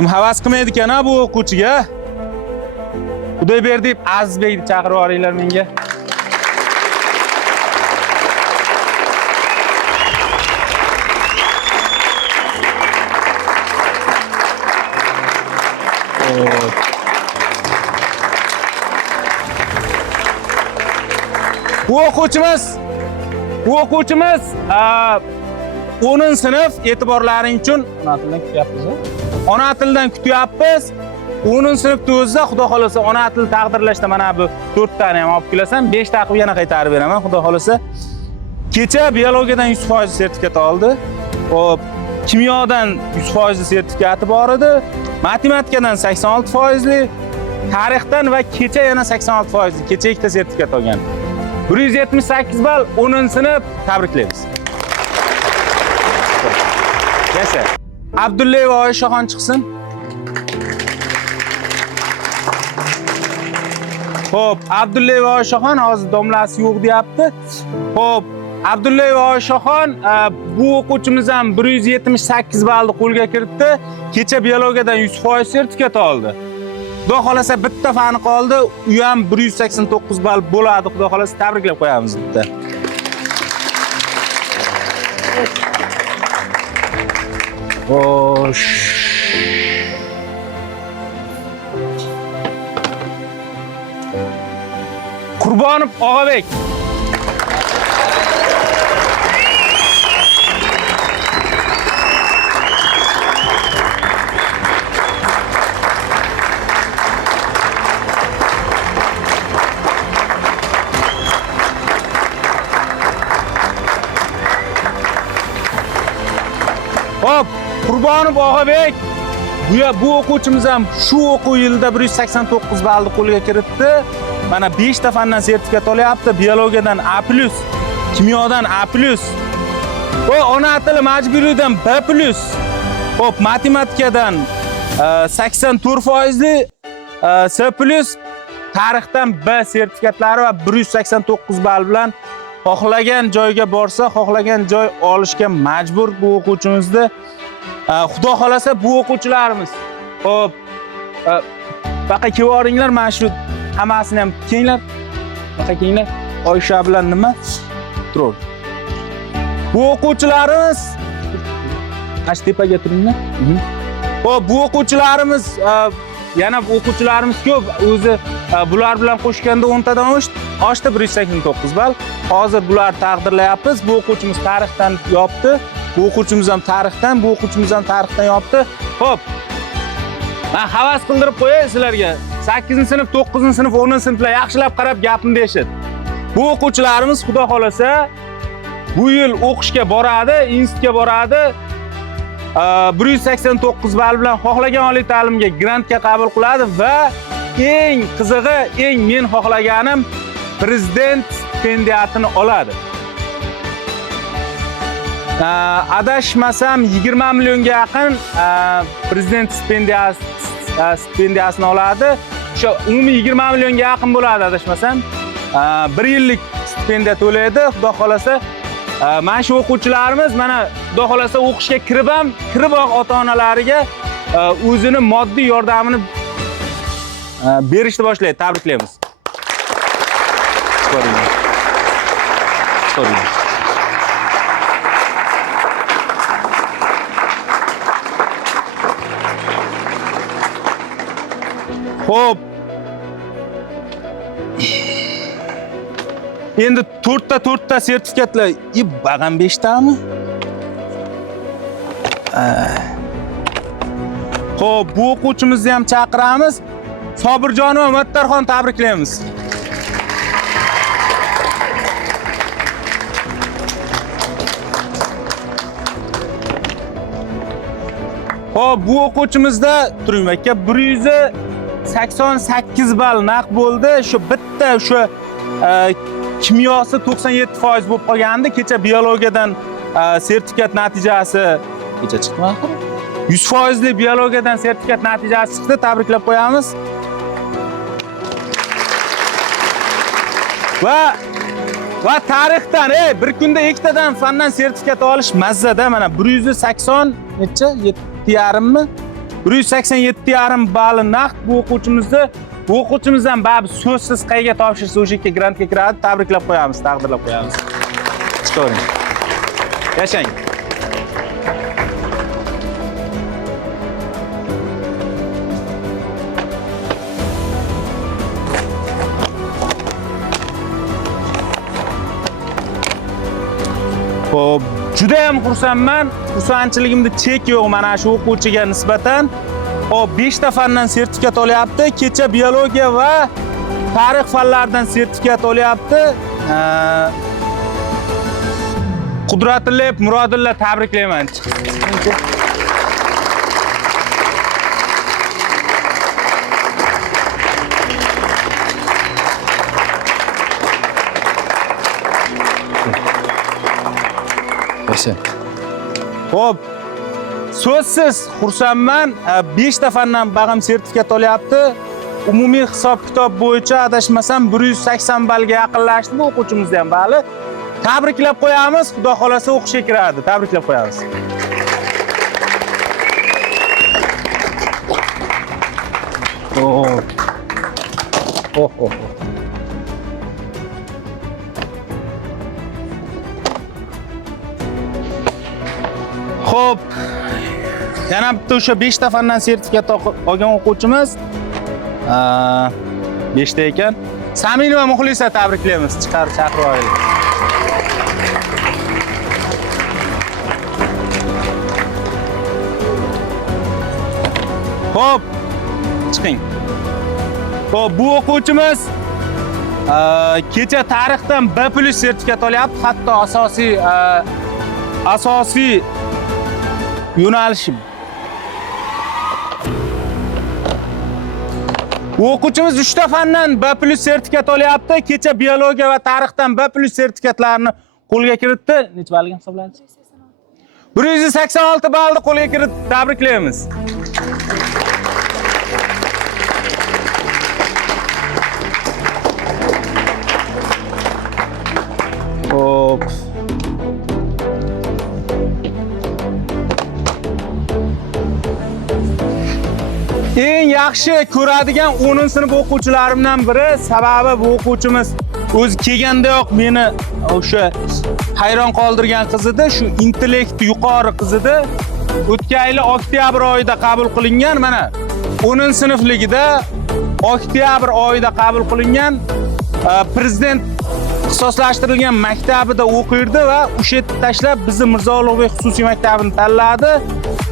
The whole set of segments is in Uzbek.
Kim havas qilmaydi ekan bu o'quvchiga? Xudoyberdi Azizbekni chaqirib olinglar menga. Bu o'quvchimiz 10-sinf e'tiborlaring uchun ona tilidan kutyapmiz. 10-sinfda o'zida xudo xolasa ona til taqdirlashda mana bu 4 tani ham olib kelasan, 5 ta qilib yana qaytarib beraman xudo xolasa. Kecha biologiyadan 100% sertifikat oldi. Xo'p, kimyodan 100% sertifikati bor edi. Matematikadan 86%, tarixdan va kecha yana 86%, kecha ikkita sertifikat olgan. 178 ball 10-sinf, tabriklaymiz. Yasha. Abdullayeva Oyshaxon chiqsin. Xo'p, Abdullayeva Oyshaxon hozir domlasi yo'q deyapti. Xo'p, Abdullayeva Oyshaxon bu o'quvchimiz ham 178 ballni qo'lga kiritdi. Kecha biologiyadan 100% sertifikat oldi. Xudo xolasa bitta fani qoldi, u ham 189 ball bo'ladi. Xudo xolasa tabriklab qo'yamiz bitta. Xo'sh. Qurbonov Og'abek. Hop, Qurbonov Og'abek. Bu o'quvchimiz ham shu o'quv yilida 189 ballni qo'lga kiritdi. Mana 5 ta fandan sertifikat olyapti. Biologiyadan A+, kimyodan A+, va ona tili majburiydan B+. Hop, matematikadan 84% C+, tarixdan B sertifikatlari va 189 ball bilan xohlagan joyga borsa, xohlagan joy olishga majbur bu o'quvchimizni. Xudo xolasa bu o'quvchilarimiz. Hop, baqa kelvoringlar, mana shu hammasini ham kenglar. Baqa kenglar. Oysha bilan nima? Tur. Bu o'quvchilarimiz ash tepaga turinglar. Hop, bu o'quvchilarimiz yana o'quvchilarimiz ko'p. O'zi bular bilan qo'shganda 10 tadan oshdi 189 ball. Hozir bular taqdirlayapmiz. Bu o'quvchimiz tarixdan yopdi. Bu o'quvchimiz ham tarixdan, bu o'quvchimiz ham tarixdan yopdi. Xo'p. Men havas qildirib qo'yay sizlarga. 8-sinf, 9-sinf, 10-sinflar yaxshilab qarab gapimni eshit. Bu o'quvchilarimiz xudo xolasa bu yil o'qishga boradi, institutga boradi. 189 ball bilan xohlagan oliy ta'limga grantga qabul qiladi va eng qizig'i, eng men xohlaganim prezident stipendiyasini oladi. Adashmasam 20 millionga yaqin prezident stipendiyasini oladi. O'sha umumiy 20 millionga yaqin bo'ladi adashmasam. 1 yillik stipendiya to'laydi. Xudo xolasa mana shu o'quvchilarimiz mana xudo xolasa o'qishga kiriboq ota-onalariga o'zini moddiy yordamini berishni boshlaydi. Tabriklaymiz. Xo'p. Endi 4 ta sertifikatlar, bag'am 5 tami? Xo'p, bu o'quvchimizni ham chaqiramiz. Sobirjonov Mattarxon tabriklaymiz. Xo'p, bu o'quvchimizda turing aka 188 ball naq bo'ldi. Shu bitta shu kimyosi 97% bo'lib qolgandi. Kecha biologiyadan sertifikat natijasi kecha chiqdi axir. 100% li biologiyadan sertifikat natijasi chiqdi. Tabriklab qo'yamiz. Va tarixdan bir kunda ikkitadan fandan sertifikat olish mazzada. Mana 180 necha? 7,5 mi? 187,5 balli naqd bu o'quvchimizni. Bu o'quvchimizdan baribir so'zsiz qayga topshirsa o'sha yerga grantga kiradi. Tabriklab qo'yamiz, taqdirlab qo'yamiz. Chiqaring. Yashang. Xo'p, juda ham xursandman. Xursandchiligimda chek yo'q mana shu o'quvchiga nisbatan. Xo'p, 5 ta fandan sertifikat olyapti. Kecha biologiya va tarix fanlaridan sertifikat olyapti. Qudratilla, Murodilla tabriklayman. Xo'p, so'zsiz xursandman. 5 ta fandan bag'am sertifikat olyapti. Umumiy hisob-kitob bo'yicha adashmasam 180 ballga yaqinlashdi bu o'quvchimizni ham bali. Tabriklab qo'yamiz. Xudo xolasa o'qishga kiradi. Tabriklab qo'yamiz. Xo'p, yana bitta o'sha 5 ta fandan sertifikat olgan o'quvchimiz 5 ta ekan. Saminova Muxlisa tabriklaymiz. Chiqarib chaqirib olaylik. Xo'p, chiqing. Xo'p, bu o'quvchimiz kecha tarixdan B+ sertifikat olyapti. Hatto asosiy yo'nalishim. Bu o'quvchimiz 3 ta fandan B+ sertifikat olyapti. Kecha biologiya va tarixdan B+ sertifikatlarini qo'lga kiritdi. Necha ballga hisobladingiz? 186 ballni qo'lga kiritdi. Tabriklaymiz. Hop. Eng yaxshi ko'radigan 10-sinf o'quvchilarimdan biri, sababi bu o'quvchimiz o'zi kelgandayoq meni o'sha hayron qoldirgan qiz edi, shu intellekti yuqori qiz edi. O'tgan yil oktyabr oyida qabul qilingan, mana 10-sinfligida oktyabr oyida qabul qilingan prezident ixtisoslashtirilgan maktabida o'qirdi va o'sha yerda tashlab bizni Mirzo Ulug'bek xususiy maktabini tanladi.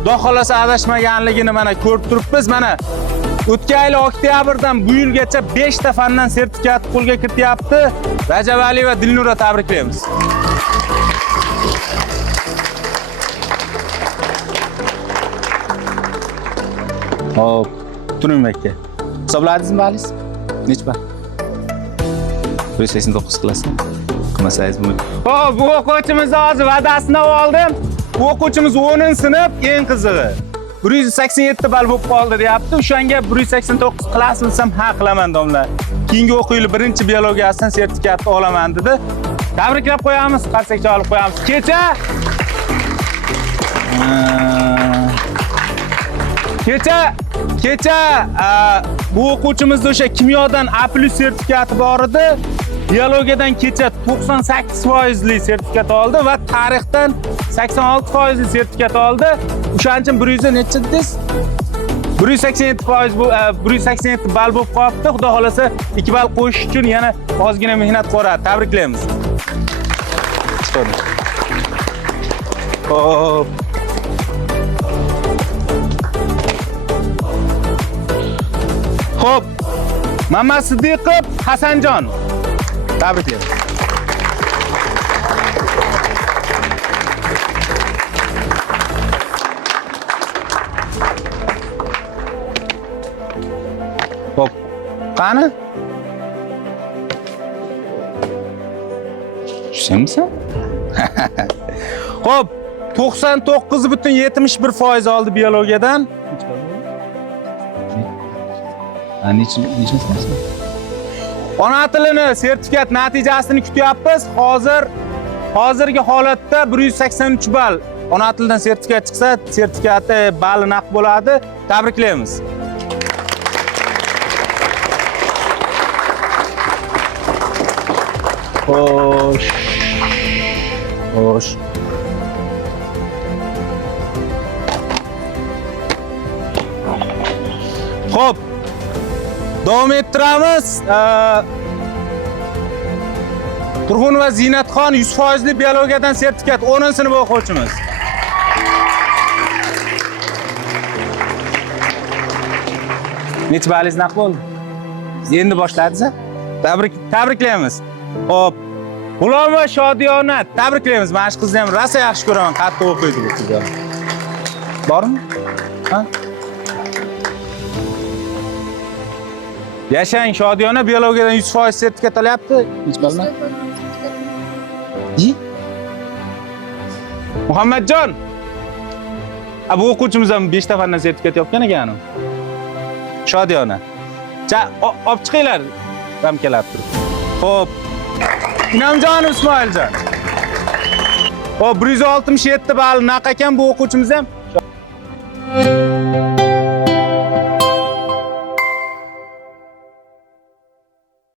Xudo xolasa adashmaganligini mana ko'rib turibmiz. Mana o'tgan yil oktyabrdan bu yilgacha 5 ta fandan sertifikat qo'lga kirityapti. Rajabali va Dilnura tabriklaymiz. Hop, turing aka. Hisobladingizmi balingiz? Necha ball? 189 qilasizmi? Qilmasangiz bo'lmaydi. Hop, bu o'quvchimizni hozir va'dasini oldim. Bu o'quvchimiz 10-sinf, eng qizig'i 187 ball bo'lib qoldi deyapti. O'shanga 189 qilasizsam, ha qilaman domla. Keyingi o'quv yili birinchi biologiyasidan sertifikatni olaman dedi. Tabriklab qo'yamiz, qarsakcha olib qo'yamiz. Kecha bu o'quvchimizda o'sha kimyodan A+ sertifikati bor edi. Biologiyadan kecha 98% sertifikat oldi va tarixdan 86% sertifikat oldi. O'shaning uchun 100 necha dedingiz? 187% bu 187 ball bo'lib qolibdi. Xudo xolasa 2 ball qo'shish uchun yana ozgina mehnat ko'radi. Tabriklaymiz. Hop. Xo'p, Mamad Siddiqov Hasanjon. Tabriklaymiz. Xo'p, qani? Tushunmisan? Xo'p, 99,71% oldi biologiyadan. Nechasi? Ona tilini sertifikat natijasini kutyapmiz. Hozirgi holatda 183 ball. Ona tilidan sertifikat chiqsa, sertifikati balli naqd bo'ladi. Tabriklaymiz. Xo'sh. Xo'sh. Xo'p. Davom ettiramiz. Turg'unova Zinatxon 100% biologiyadan sertifikat 10-sinf o'quvchimiz. Necha ballingiz naq bo'ldi? Endi boshladingiz? Tabriklaymiz. Xo'p. G'ulom va Shodiyona tabriklaymiz. Mana shu qizni ham rosa yaxshi ko'raman, qattiq o'qiydi bu qiz. Bormi? Ha? Yashang Shodiyona biologiyadan 100% sertifikat olyapti. Necha balldan? Muhammadjon. Bu o'quvchimiz ham 5 ta fandan sertifikat topgan ekan. Shodiyona. Olib chiqinglar. Ham kelib turib. Xo'p. Inomjon Ismoiljon. Xo'p, 167 ball naq ekan bu o'quvchimiz ham.